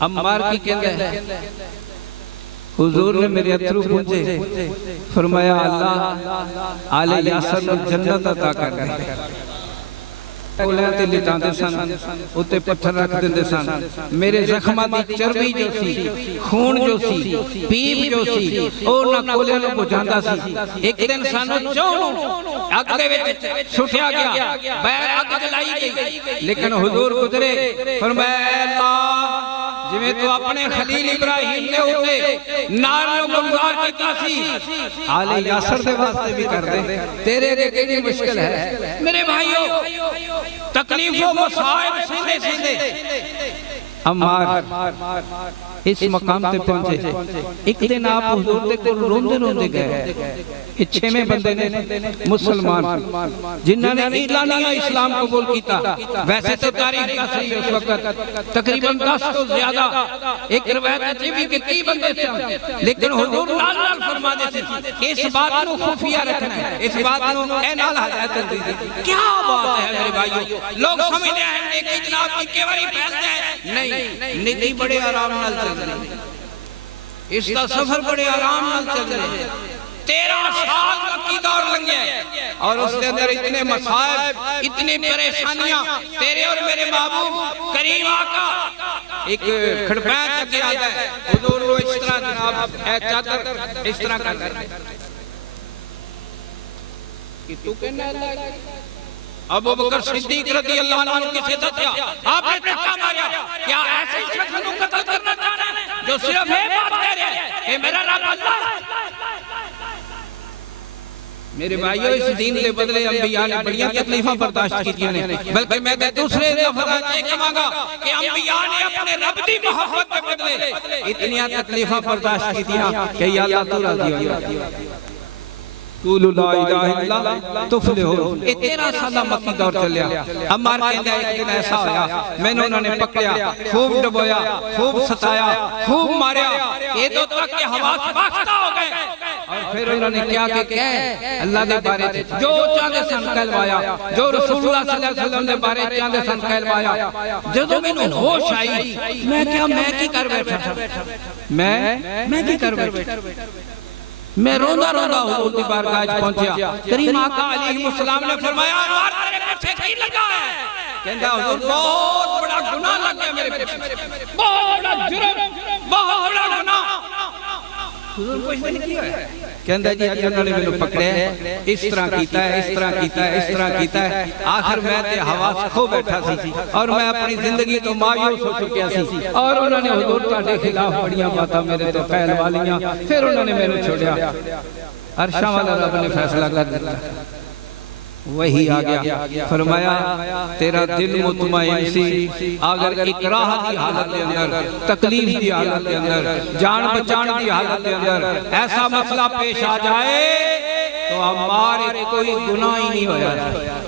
عمار کی کہندہ ہے حضور نے میرے اترو پہنچے فرمایا اللہ آل یاسر نے جنت عطا کر گئے اولیاں تے لٹاں دے سن اتے پتھر رکھ دے سن میرے زخمہ دی چربی جو سی خون جو سی پیپ جو سی اور نہ کولیاں نو بجھاندا سی ایک دن سانو چون اگ دے وچ سٹیا گیا بیر اگ جلائی گئی لیکن حضور گزرے فرمایا اللہ جویں تو اپنے خلیل ابراہیم نے ہوتے نار نو گمزار کیتا سی آل یاسر دے واسطے بھی کر دے تیرے دے کیڑی مشکل ہے میرے بھائیو تکلیف و مصائب سیدھے سیدھے عمار اس مقام تے پہنچے ایک دن آپ حضور دے کو روندے روندے گئے اچھے میں بندے نے مسلمان جنہوں نے اعلانیہ اسلام قبول کیتا ویسے تو تاریخ کا صحیح اس وقت تقریباً 10 تو زیادہ ایک روایت اچھی بھی کہ 30 بندے تھے لیکن حضور نال نال فرما دے تھے اس بات نو خفیہ رکھنا ہے اس بات نو اے نال ہدایت دی کیا بات ہے میرے بھائیو لوگ سمجھتے ہیں نیکی جناب کی کیوری پھیلتے ہیں نہیں نیکی بڑے آرام نال چل رہے اس کا سفر بڑے آرام نال چل رہے 13 سال مکی دور لنگے اور اس کے اندر اتنے مصائب اتنی پریشانیاں تیرے اور میرے محبوب کریم آقا ایک کھڑپین چکے آتا ہے حضور رو اس طرح جناب اے چادر اس طرح کر رہے کہ تو کہنا اللہ ابو بکر صدیق رضی اللہ عنہ کسے دتیا آپ نے دھکا ماریا کیا ایسے شخص کو قتل کرنا چاہ رہے ہیں جو صرف ایک بات کہہ رہے ہیں کہ میرا رب اللہ ہے میرے بھائیو اس دین کے بدلے انبیاء نے بڑیاں تکلیفاں برداشت کی نے بلکہ میں دوسرے لفظ یہ کہوں گا کہ انبیاء نے اپنے رب دی محبت کے بدلے اتنی تکلیفاں برداشت کی تھیں کہ یا اللہ تو راضی ہو قولوا لا الہ الا اللہ تفلحون 13 سالہ مکی دور چلیا عمار کہندا ایک دن ایسا ہویا میں نے انہوں نے پکڑیا خوب ڈبویا خوب ستایا خوب ماریا یہ تو تک کہ حواس باختہ ہو گئے اور پھر انہوں نے کیا کہ کہے اللہ دے بارے جو چاندے سن کہلوایا جو رسول اللہ صلی اللہ علیہ وسلم دے بارے چاندے سن کہلوایا جدو میں نے ہوش آئی میں کیا میں کی کر بیٹھا میں کی کر بیٹھا میں روندہ روندہ حضور دی بارگاہ پہنچیا کریم آقا علیہ السلام نے فرمایا عمار تیرے پیچھے کی لگا ہے کہندا حضور بہت بڑا گناہ لگ گیا میرے پیچھے بہت بڑا جرم بہت بڑا گناہ حضور کچھ نہیں کیا ہے کہندا جی اج انہوں نے مینوں پکڑیا اس طرح کیتا ہے اس طرح کیتا ہے اس طرح کیتا ہے آخر میں تے حواس کھو بیٹھا سی اور میں اپنی زندگی تو مایوس ہو چکیا سی اور انہوں نے حضور تہاڈے خلاف بڑیاں باتاں میرے تو کہل والیاں پھر انہوں نے مینوں چھوڑیا عرشاں والا رب نے فیصلہ کر دیا وہی آ گیا فرمایا تیرا دل مطمئن سی اگر اکراہ کی حالت کے اندر تکلیف کی حالت کے اندر جان بچان کی حالت کے اندر ایسا مسئلہ پیش آ جائے تو ہمارے کوئی گناہ ہی نہیں ہویا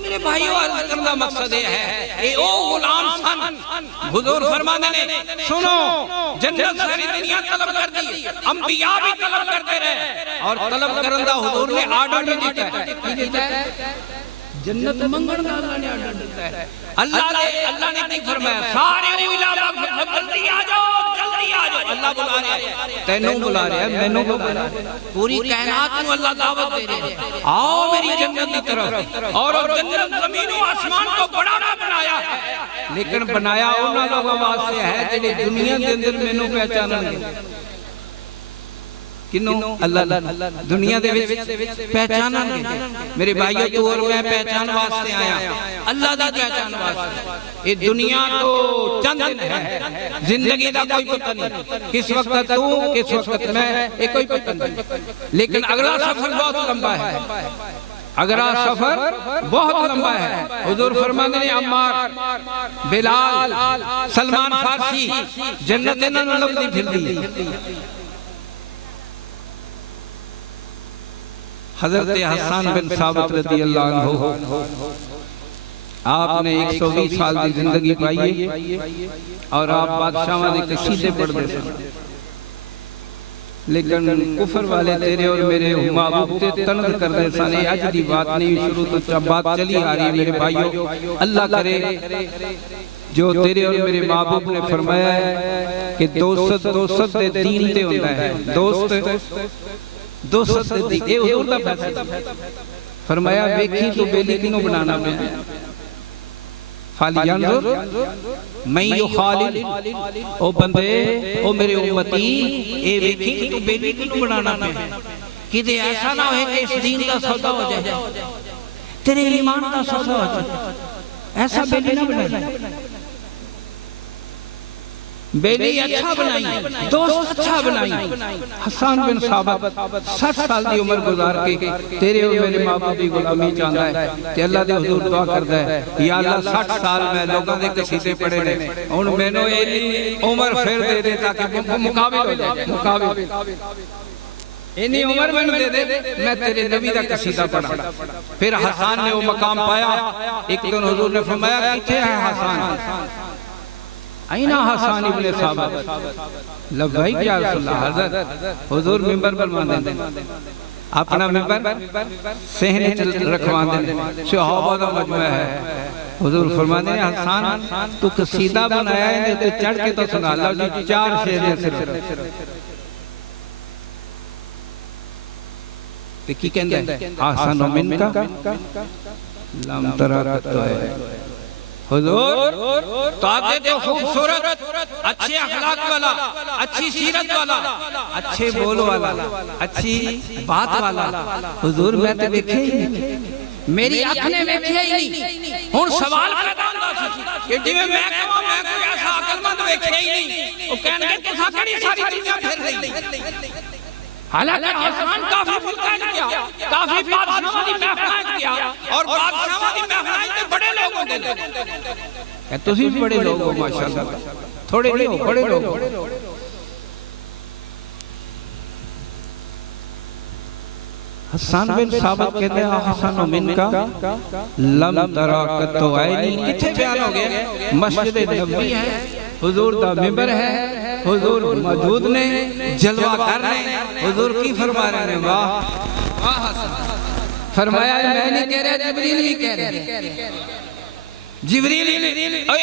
میرے بھائیو عرض کرنا مقصد ہے اے او غلام سن حضور فرمانے نے سنو جنت ساری دنیا طلب کر دی انبیاء بھی طلب کرتے رہے اور طلب کرندہ حضور نے آرڈر بھی دیتا ہے جنت منگن دا اللہ نے آرڈر دیتا ہے اللہ نے نہیں فرمایا سارے اولیاء جلدی آ جاؤ جلدی آ جاؤ اللہ بلا رہا ہے تینوں بلا رہا ہے مینوں بلا رہا ہے پوری کائنات کو اللہ دعوت دے رہے ہیں آؤ میری جنت کی طرف اور جنت زمین و آسمان کو بڑا نہ بنایا ہے لیکن بنایا انہاں لوگوں واسطے ہے جڑے دنیا دے اندر مینوں پہچانن گے کنوں اللہ دنیا دے وچ پہچانا گے میرے بھائیو تو اور میں پہچان واسطے آیا اللہ دی پہچان واسطے یہ دنیا تو چند دن ہے زندگی دا کوئی پتہ نہیں کس وقت تو کس وقت میں یہ کوئی پتہ نہیں لیکن اگلا سفر بہت لمبا ہے اگلا سفر بہت لمبا ہے حضور فرماندے نے عمار بلال سلمان فارسی جنت انہاں نوں لبدی پھردی حضرت حسان بن ثابت رضی اللہ عنہ آپ نے 120 سال دی زندگی پائی اور آپ بادشاہاں دے قصیدے پڑھتے تھے لیکن کفر والے تیرے اور میرے محبوب تے تنگ کر دے سانے اج دی بات نہیں شروع تو بات چلی آ رہی ہے میرے بھائیو اللہ کرے جو تیرے اور میرے محبوب نے فرمایا ہے کہ دوست دے دین تے ہوتا ہے دوست دے دین اے حضور دا فیصلہ فرمایا ویکھی تو بیلی کنوں بنانا پہ فَلْيَنْظُرْ مَنْ يُخَالِلْ او بندے او میرے امتی اے ویکھی کہ تو بیلی کنوں بنانا پہ کدے ایسا نہ ہوئے کہ اس دین کا سودا ہو جائے تیرے ایمان کا سودا ہو جائے ایسا بیلی نہ بنائی بیلی اچھا بنائی دوست اچھا بنائی حسان بن ثابت 60 سال دی عمر گزار کے تیرے اور میرے محبوب دی غلامی چاہتا ہے تے اللہ دے حضور دعا کرتا ہے یا اللہ 60 سال میں لوگوں دے قصیدے پڑھے نے ہن مینوں عمر پھر دے دے تاکہ مقابل ہو جائے مقابل انی عمر میں دے دے میں تیرے نبی دا قصیدہ پڑھا پھر حسان نے وہ مقام پایا ایک دن حضور نے فرمایا کتھے ہے حسان اینا حسان ابن ثابت لبائی کیا رسول اللہ حضرت حضور ممبر پر ماندے دیں اپنا ممبر سہنے رکھوان دیں صحابہ دا مجموعہ ہے حضور فرماندے ہیں حسان تو قصیدہ بنایا ہے تو چڑھ کے تو سنا اللہ جی 4 شعر صرف تے کی کہندے ہیں احسن من کا لم ترا تو ہے حضور تو آتے تو خوبصورت اچھے اخلاق والا اچھی سیرت والا اچھے بول والا اچھی بات والا حضور میں تے دیکھے ہی نہیں میری آنکھ نے دیکھے ہی نہیں ہن سوال پیدا ہوندا سی کہ جویں میں کہاں میں کوئی ایسا عقل مند دیکھے ہی نہیں او کہن گے کہ ساری دنیا پھر رہی حالانکہ حسان کافی فلکان کیا کافی بادشاہوں دی محفلائیں کیا اور بادشاہوں دی محفلائیں تے بڑے لوگ ہوتے ہیں تسی بھی بڑے لوگ ہو ماشاءاللہ تھوڑے نہیں ہو بڑے لوگ ہو حسان بن ثابت کہتے ہیں احسن من کا لم ترا قط عینی کتھے بیان ہو گئے مسجد نبوی ہے حضور دا ممبر ہے حضور موجود نے جلوہ کر رہے ہیں حضور کی فرما رہے ہیں واہ فرمایا میں نہیں کہہ رہا جبریل بھی کہہ رہے جبریل اے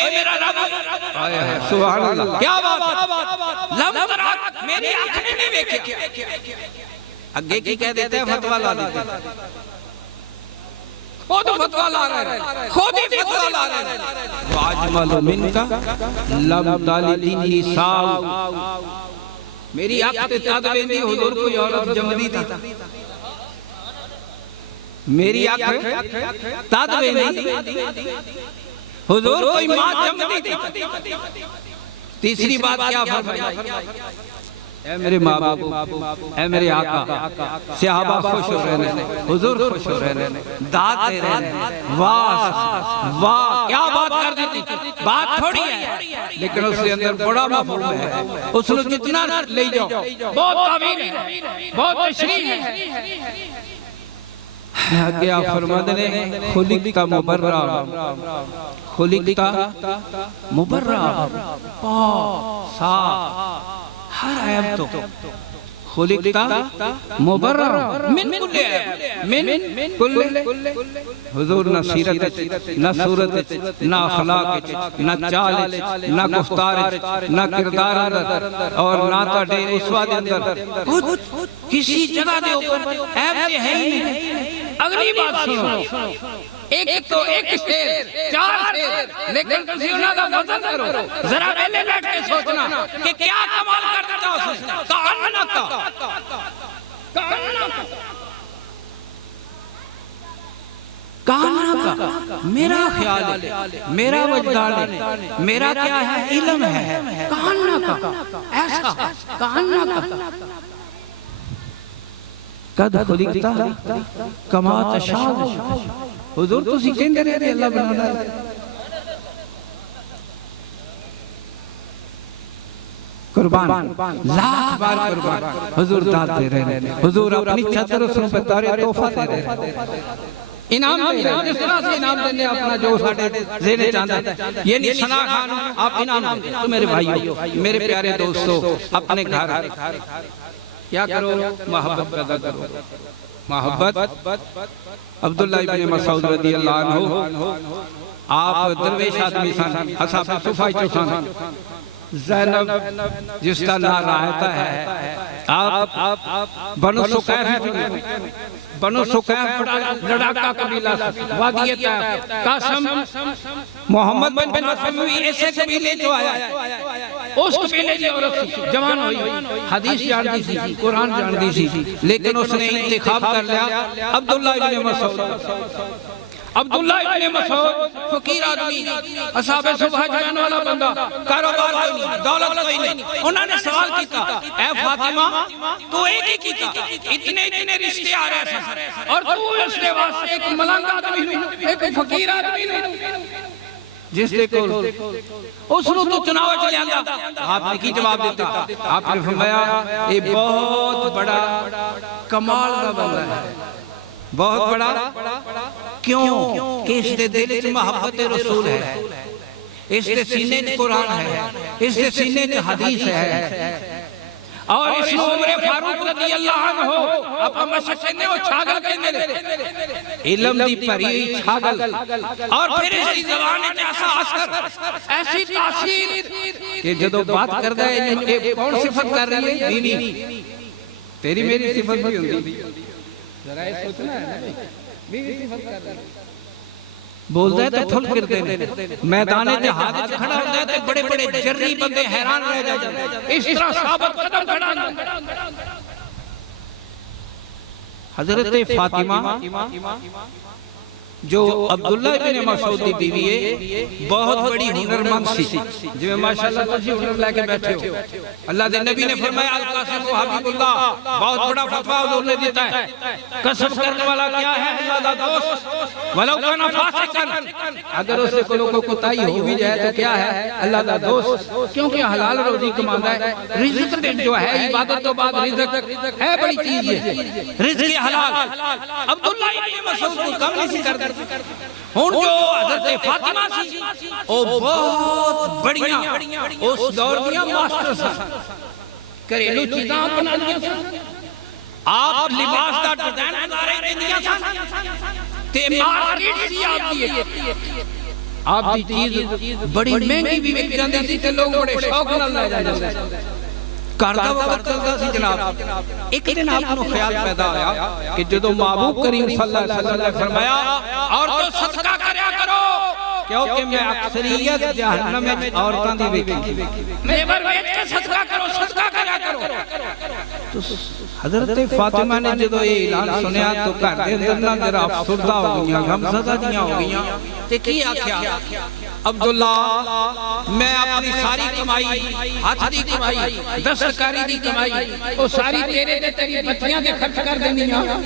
میرا رب سبحان اللہ کیا بات لم ترا میری آنکھ نے نہیں دیکھا اگے کی کہہ دیتے ہیں فتوہ لا دیتے ہیں خود فتوہ لا رہے ہیں خود ہی فتوہ لا رہے ہیں واجمل من کا لم تالدینی ساو میری آنکھ تے تاد بیندی حضور کوئی عورت جمدی تھا میری آنکھ تاد بیندی حضور کوئی ماں جمدی تھی تیسری بات کیا فرمائی اے میرے ماں باپ اے میرے آقا صحابہ خوش ہو رہے ہیں حضور خوش ہو رہے ہیں داد دے رہے ہیں واہ کیا بات کر دیتی بات تھوڑی ہے لیکن اس کے اندر بڑا مفہوم ہے اس نے جتنا لے جاؤ بہت تعبیر ہے بہت تشریح ہے کیا فرماتے ہیں خلقتا مبرہ خلقتا مبرہ پاک صاف ہر عیب تو خلقتا مبرر من کل حضور نہ سیرت نہ صورت نہ اخلاق نہ چال نہ گفتار نہ کردار اندر اور نہ تاڑے اسوا دے اندر کسی جگہ دے اوپر عیب تے ہے ہی نہیں اگلی بات سنو ایک تو ایک شیر 4 شیر لیکن کسی انہاں دا وزن کرو ذرا پہلے بیٹھ کے سوچنا کہ کیا کمال کر دیتا اس نے کہا میرا خیال ہے، میرا وجدان ہے، میرا کیا ہے، علم ہے، کہاں کا ایسا کہاں کا قد خلقتا کما تشاء۔ حضور تسی کہندے رہے اللہ بنانا ہے، قربان لاکھ بار قربان حضور داد دے رہے ہیں، حضور اپنی چادر رسول پہ تارے تحفہ دے رہے ہیں، انعام دے رہے ہیں، جس طرح سے انعام دینے اپنا جو ساڑھے زینے چاندہ ہے، یہ نہیں سنا خان آپ انعام دے تو میرے بھائیو، میرے پیارے دوستو، اپنے گھر کیا کرو، محبت پیدا کرو، محبت۔ عبداللہ ابن مسعود رضی اللہ عنہ آپ درویش آدمی سن، اصحاب صفائی چوسان، زینب جس کا نام رہتا ہے، آپ بنو سقیف لڑاکا قبیلہ وادی طائف، قاسم محمد بن مسعود ایسے قبیلے جو آیا اس قبیلے کی عورت تھی، جوان ہوئی، حدیث جانتی تھی، قرآن جانتی تھی، لیکن اس نے انتخاب کر لیا عبداللہ ابن مسعود۔ عبداللہ ابن مسعود فقیر آدمی، اصحاب صفحہ جمعن والا بندہ، کاروبار کوئی نہیں، دولت کوئی نہیں، انہوں نے سوال کیتا، اے فاطمہ تو ایک ہی کیتا، اتنے رشتے آ رہے ہیں اور تو اس نے واسطے ایک ملنگ آدمی نہیں، ایک فقیر آدمی نہیں، جس نے کو اس نے تو چناو چلے آندہ۔ آپ نے کی جواب دیتا، آپ نے فرمایا یہ بہت بڑا کمال کا بندہ ہے، بہت بڑا، کیوں کہ اس دے دل سے محبت رسول ہے، اس دے سینے سے قرآن ہے، اس دے سینے سے حدیث ہے، اور اس نے عمر فاروق رضی اللہ عنہ اپنا مشق کہنے وہ چھاگل کہنے لے، علم دی پری چھاگل، اور پھر اس دی زبان کے ایسا اثر، ایسی تاثیر کہ جدو بات کردہ ہے کون صفت کر رہی ہے، دینی تیری میری صفت بھی ہوندی، ذرا یہ سوچنا ہے میری صفت کر رہی ہے، بولتا ہے تو پھل کرتے ہیں، میدان جہاد کھڑا ہوتا ہے تو بڑے بڑے جرری بندے حیران رہ جاتے ہیں، اس طرح ثابت قدم کھڑا ہے۔ حضرت فاطمہ جو عبداللہ ابن مسعود کی بیوی ہے، بہت بڑی ہنرمند سی، جو میں ماشاءاللہ تجھے ہنر لے کے بیٹھے ہو، اللہ دے نبی نے فرمایا القاسم و حبیب اللہ، بہت بڑا فتوہ حضور نے دیتا ہے، قسم کرنے والا کیا ہے اللہ دا دوست، ولو کانا فاسقن، اگر اس سے کو کوتاہی ہو بھی جائے تو کیا ہے اللہ دا دوست، کیونکہ حلال روزی کمانا ہے، رزق جو ہے عبادت تو بعد رزق ہے بڑی چیز ہے، رزق حلال، عبداللہ ابن مسعود کو کم نہیں کرتا، ہون جو حضرت فاطمہ سی او بہت بڑیاں اس دور دیا ماسٹر سا، کریلو چیزاں اپنا دیا سا، آپ لباس دا ڈیزائن ادارے دیا سا، تے مارکیٹ سی آپ دیئے، آپ دی چیز بڑی مہنگی بھی بک جاندی تھی تے لوگ بڑے شوق نہ لے جاندے تھے، کردہ وقت چلتا سی جناب، ایک دن آپ کو خیال پیدا آیا کہ جدو محبوب کریم صلی اللہ علیہ وسلم نے فرمایا اور تو صدقہ کریا کرو، کیونکہ میں اکثریت جہنم میں عورتاں دی بیٹی نیبر بیچ کے صدقہ کرو، صدقہ کریا کرو۔ حضرت فاطمہ نے جدو یہ اعلان سنیا تو کہتے ہیں اندر ذرا افسردہ ہو گئیاں، غمزدہ دیاں ہو گئیاں، تے کی آکھیا عبداللہ میں اپنی ساری کمائی، ہاتھ دی کمائی، دستکاری دی کمائی، وہ ساری تیرے دے تیری بچیاں دے خرچ کر دینی ہیں،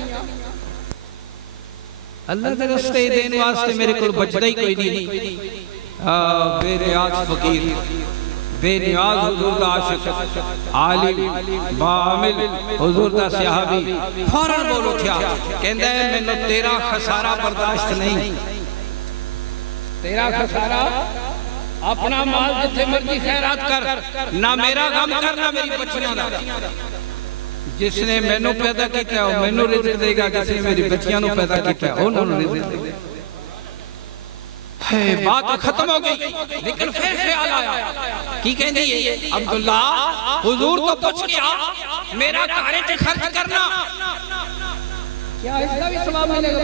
اللہ دے رستے دین واسطے میرے کو بچدہ ہی کوئی نہیں، بے نیاز فقیر، بے نیاز حضور دا عاشق، عالم، باعمل، حضور دا صحابی، فوراں بول اٹھیا، کہندہ ہے میں نے تیرا خسارہ برداشت نہیں، تیرا خسارہ، اپنا مال جتھے مرضی خیرات کر، نہ میرا غم کر نہ میری بچیاں دا، جس نے میں نو پیدا کیتا ہے وہ میں نو رزق دے گا، جس نے میری بچیاں نو پیدا کیتا ہے وہ نو رزق دے گا۔ بات ختم ہو گئی، لیکن پھر خیال آیا کی کہندی ہے عبداللہ حضور تو پوچھ گیا میرا کارے تے خرچ کرنا، کیا اس کا بھی ثواب ملے گا؟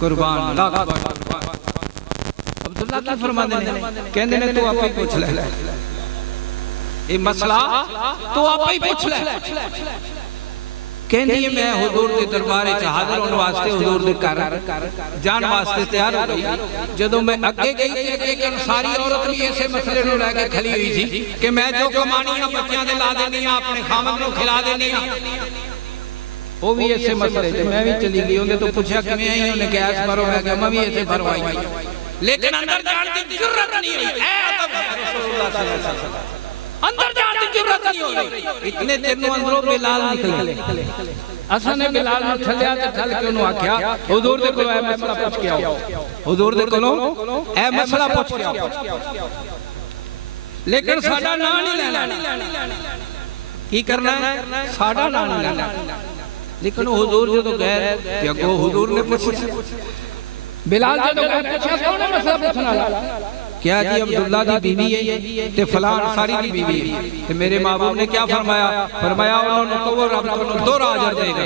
قربان لاکھ بار عبداللہ کی فرمانے نے کہندے نے تو آپ ہی پوچھ لے، یہ مسئلہ تو آپ ہی پوچھ لے، کہندی ہے میں حضور دے دربار وچ حاضر ہون واسطے حضور دے گھر جان واسطے تیار ہو گئی جدوں میں اگے گئی تے ایک انصاری عورت بھی ایسے مسئلے نوں لے کے کھڑی ہوئی سی کہ میں جو کمانی ہے بچیاں دے لا دینی ہاں اپنے خامد نوں کھلا دینی ہاں وہ بھی ایسے مسئلے تے میں بھی چلی گئی انہیں تو پوچھا کیویں آئی انہیں کہ ایس بھرو میں کہ میں بھی ایسے بھروائی لیکن اندر جان دی جرت نہیں ہوئی اے ادب رسول اللہ صلی اللہ علیہ وسلم اندر جان دی جرت نہیں ہوئی اتنے چرنوں اندروں بلال نکلے اساں نے بلال نوں ٹھلیا تے ٹھل کے انہوں آکھیا حضور دے کولوں اے مسئلہ پوچھ کے آؤ حضور دے کولوں اے مسئلہ پوچھ کے آؤ لیکن ساڈا نام نہیں لینا کی کرنا ہے ساڈا نام نہیں لینا لیکن حضور جدوں گئے تے اگوں حضور نے پوچھا بلال جدوں گئے پوچھا کون مسئلہ پوچھن والا کیا جی عبداللہ دی بیوی ہے تے فلاں انصاری دی بیوی ہے تے میرے محبوب نے کیا فرمایا فرمایا انہوں نے تو وہ رب کو دو اجر دے گا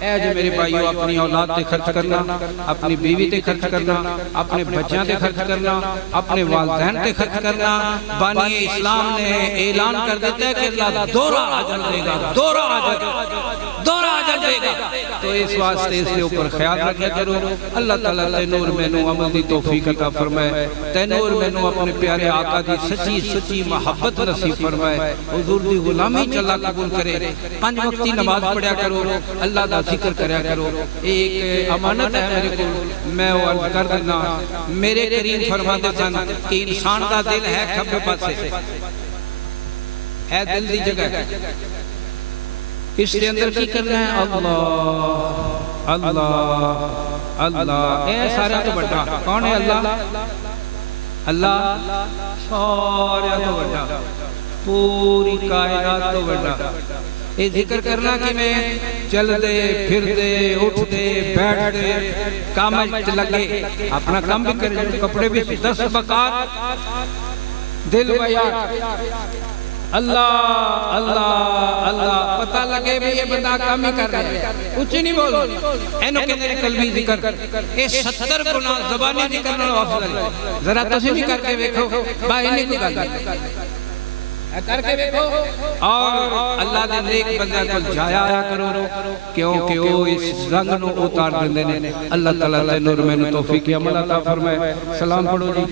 اے جو میرے بھائیو اپنی اولاد تے خرچ کرنا اپنی بیوی تے خرچ کرنا اپنے بچیاں تے خرچ کرنا اپنے والدین تے خرچ کرنا بانی اسلام نے اعلان کر دیتا ہے کہ اللہ دورہ اجر دے گا دورہ اجر دے گا تو اس واسطے اس کے اوپر خیال رکھا کرو اللہ تعالیٰ تینور میں نو عمل دی توفیق عطا فرمائے تینور میں نو اپنے پیارے آقا دی سچی محبت نصیب فرمائے حضور دی غلامی چلا قبول کرے 5 وقتی نماز پڑھیا کرو اللہ دا ذکر کریا کرو ایک امانت ہے میرے کو میں وہ عرض کر دینا میرے کریم فرماتے سن کہ انسان دا دل ہے کھبے پاسے اے دل دی جگہ اس کے اندر کی کرنا ہے اللہ اللہ اللہ اے سارا تو بڑا کون ہے اللہ اللہ سارا تو بڑا پوری کائنات تو بڑا یہ ذکر کرنا کہ میں چل دے پھر دے اٹھ دے بیٹھ دے کام لگے اپنا کام بھی کرے کپڑے بھی 10 بکات دل بیان اللہ اللہ اللہ پتہ لگے بھی یہ بندہ کام ہی کر رہے ہیں کچھ نہیں بول اینو کہتے ہیں قلبی ذکر اے 70 گناہ زبانی ذکر نہ افضل ہے ذرا تسی بھی کر کے دیکھو باہر نہیں کوئی گل کر کے دیکھو اور اللہ دے نیک بندہ کو جایا آیا کرو کیونکہ وہ اس زنگ نو اتار دیندے نے اللہ تعالیٰ نور میں توفیق عمل عطا فرمائے سلام پڑھو جی